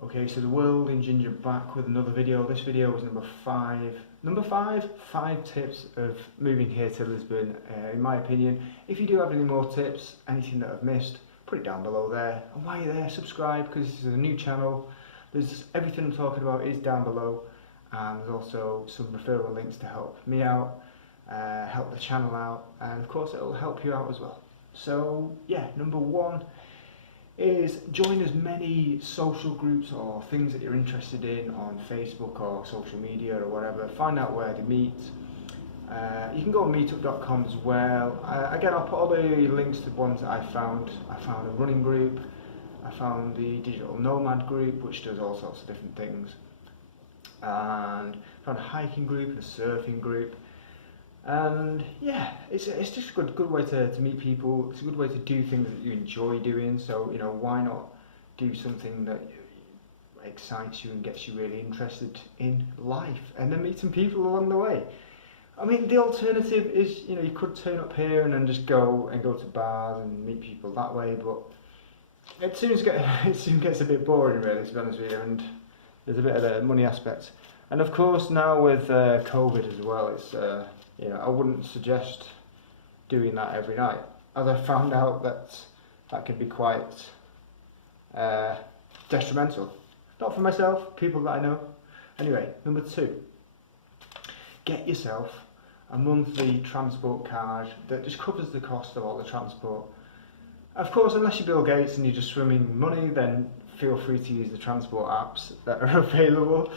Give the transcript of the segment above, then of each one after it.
Okay, so the world in Ginger back with another video. This video is number 5. Number 5, 5 tips of moving here to Lisbon, in my opinion. If you do have any more tips, anything that I've missed, put it down below there. And while you're there, subscribe, because this is a new channel. There's everything I'm talking about is down below, and there's also some referral links to help me out, help the channel out, and of course it'll help you out as well. So yeah, number 1 is join as many social groups or things that you're interested in on Facebook or social media or whatever. Find out where they meet. You can go on meetup.com as well. Again, I'll put all the links to ones that I found. I found a running group. I found the digital nomad group, which does all sorts of different things. And I found a hiking group and a surfing group. And yeah, it's just a good way to meet people. It's a good way to do things that you enjoy doing. So, you know, why not do something that excites you and gets you really interested in life, and then meet some people along the way. I mean, the alternative is, you know, you could turn up here and then just go to bars and meet people that way, but it soon gets a bit boring, really, to be honest with you, and there's a bit of the money aspect. And of course, now with COVID as well, it's you know, I wouldn't suggest doing that every night, as I found out that can be quite detrimental. Not for myself, people that I know. Anyway, number 2, get yourself a monthly transport card that just covers the cost of all the transport. Of course, unless you're Bill Gates and you're just swimming money, then feel free to use the transport apps that are available.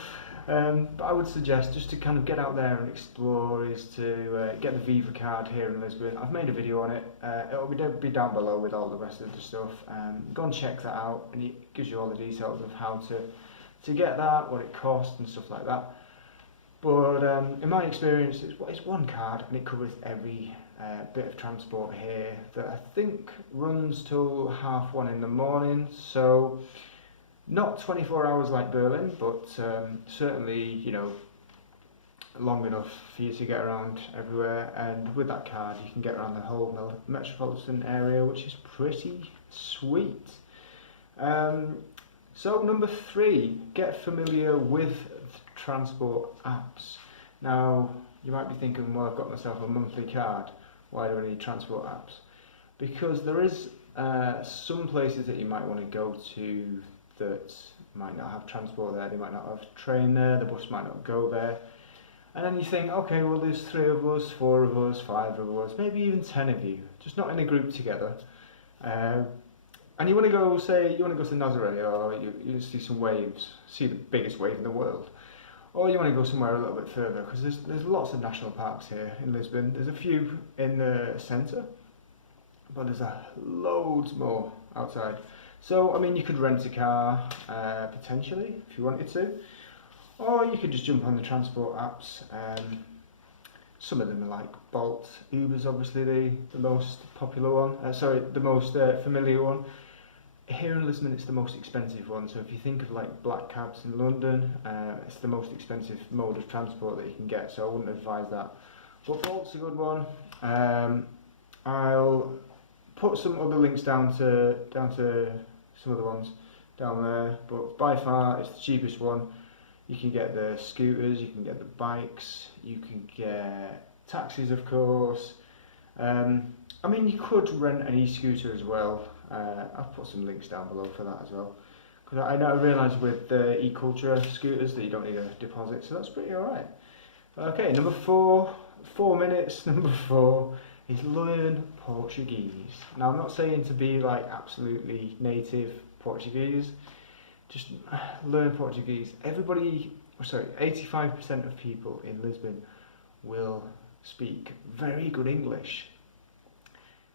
But I would suggest, just to kind of get out there and explore, is to get the Viva card here in Lisbon. I've made a video on it. It'll be down below with all the rest of the stuff. Go and check that out, and it gives you all the details of how to get that, what it costs and stuff like that. But in my experience, it's one card and it covers every bit of transport here that I think runs till 1:30 in the morning. So not 24 hours like Berlin, but certainly, you know, long enough for you to get around everywhere. And with that card, you can get around the whole metropolitan area, which is pretty sweet. So number 3, get familiar with transport apps. Now, you might be thinking, well, I've got myself a monthly card. Why do I need transport apps? Because there is some places that you might want to go to that might not have transport there. They might not have train there, the bus might not go there. And then you think, okay, well, there's 3 of us, 4 of us, 5 of us, maybe even 10 of you, just not in a group together. And you want to go, say, you want to go to Nazaré, or you see some waves, see the biggest wave in the world. Or you want to go somewhere a little bit further, because there's lots of national parks here in Lisbon. There's a few in the centre, but there's loads more outside. So, I mean, you could rent a car, potentially, if you wanted to. Or you could just jump on the transport apps. Some of them are like Bolt. Uber's obviously the most popular one. The most familiar one. Here in Lisbon, it's the most expensive one. So if you think of like black cabs in London, it's the most expensive mode of transport that you can get. So I wouldn't advise that. But Bolt's a good one. I'll put some other links down to some of the ones down there. But by far, it's the cheapest one. You can get the scooters, you can get the bikes, you can get taxis, of course. I mean, you could rent an e-scooter as well. I'll put some links down below for that as well. Because I realise with the e-culture scooters that you don't need a deposit, so that's pretty alright. Okay, number 4 minutes, number 4 is learn Portuguese. Now, I'm not saying to be like absolutely native Portuguese, just learn Portuguese. 85% of people in Lisbon will speak very good English.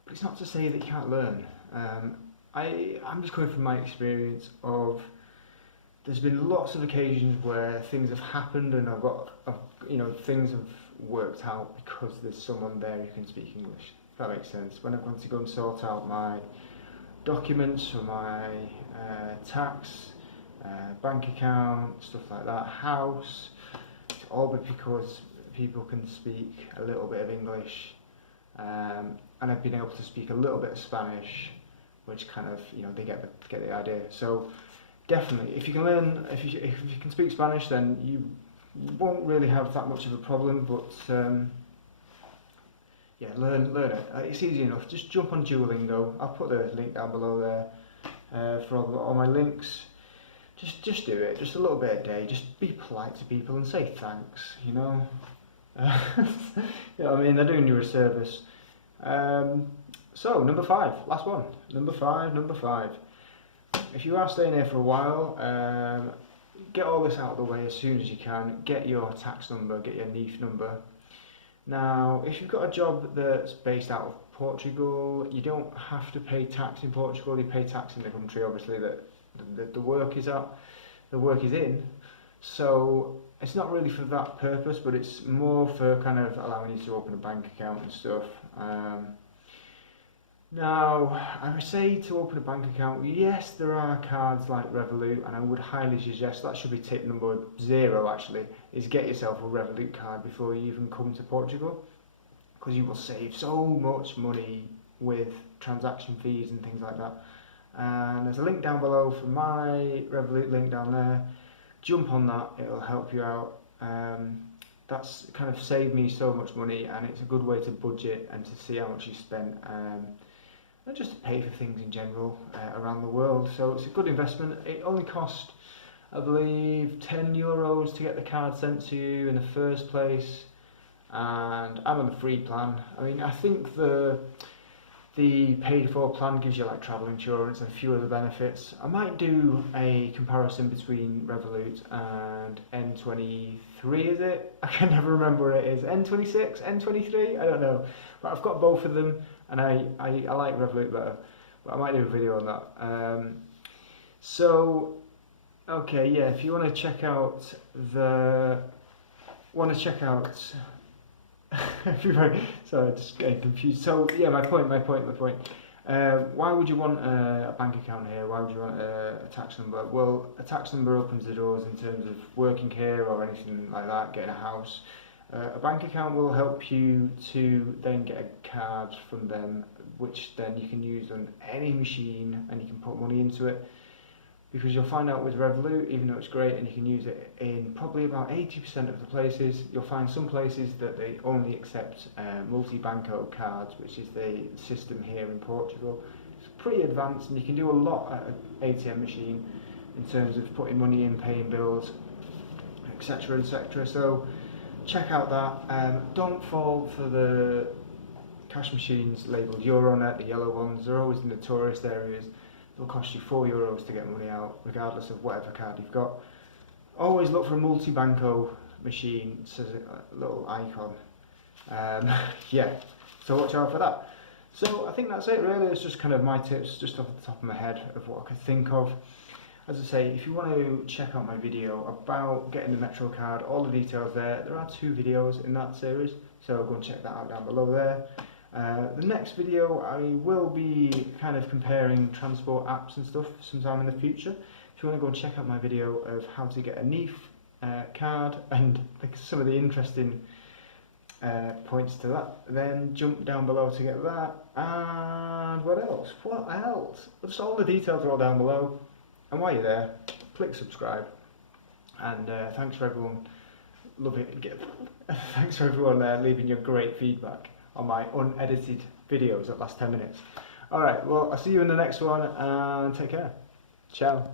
But it's not to say that you can't learn. I'm just coming from my experience of, there's been lots of occasions where things have happened and things have worked out because there's someone there who can speak English. If that makes sense. When I've gone to go and sort out my documents for my tax, bank account, stuff like that, house, it's all because people can speak a little bit of English, and I've been able to speak a little bit of Spanish, which kind of, they get the idea. So definitely, if you can learn, if you can speak Spanish, then you won't really have that much of a problem. But yeah, learn it. It's easy enough. Just jump on Duolingo. I'll put the link down below there for all my links. Just do it. Just a little bit a day. Just be polite to people and say thanks. You know. You know what I mean? They're doing you a service. So number 5, last one. Number five. If you are staying here for a while, get all this out of the way as soon as you can. Get your tax number. Get your NIF number. Now, if you've got a job that's based out of Portugal, you don't have to pay tax in Portugal. You pay tax in the country, obviously, that the work is at, the work is in. So it's not really for that purpose, but it's more for kind of allowing you to open a bank account and stuff. Now, I would say to open a bank account, yes, there are cards like Revolut, and I would highly suggest, that should be tip number 0 actually, is get yourself a Revolut card before you even come to Portugal, because you will save so much money with transaction fees and things like that. And there's a link down below for my Revolut link down there. Jump on that, it'll help you out. That's kind of saved me so much money, and it's a good way to budget and to see how much you spent. And just to pay for things in general around the world. So it's a good investment. It only cost, I believe, €10 to get the card sent to you in the first place, and I'm on the free plan. I mean, I think the paid for plan gives you like travel insurance and a few other benefits. I might do a comparison between Revolut and N23, is it? I can never remember what it is. N26, N23, I don't know. But I've got both of them, and I like Revolut better. But I might do a video on that. So, okay, yeah, if you want to check out sorry, I'm just getting confused. So yeah, my point. Why would you want a bank account here? Why would you want a tax number? Well, a tax number opens the doors in terms of working here or anything like that, getting a house. A bank account will help you to then get a card from them, which then you can use on any machine and you can put money into it. Because you'll find out with Revolut, even though it's great and you can use it in probably about 80% of the places, you'll find some places that they only accept multi-banco cards, which is the system here in Portugal. It's pretty advanced, and you can do a lot at an ATM machine in terms of putting money in, paying bills, etc, etc. So check out that. Don't fall for the cash machines labelled Euronet, the yellow ones. They're always in the tourist areas. It'll cost you €4 to get money out, regardless of whatever card you've got. Always look for a multi-banco machine. It says a little icon. Yeah, so watch out for that. So I think that's it really. It's just kind of my tips, just off the top of my head, of what I could think of. As I say, if you want to check out my video about getting the Metro card, all the details there. There are 2 videos in that series, so go and check that out down below there. The next video I will be kind of comparing transport apps and stuff sometime in the future. If you want to go and check out my video of how to get a NIF card and some of the interesting points to that, then jump down below to get that. And what else? Just all the details are all down below. And while you're there, click subscribe. And thanks for everyone. Thanks for everyone leaving your great feedback on my unedited videos that last 10 minutes. Alright, well, I'll see you in the next one, and take care. Ciao.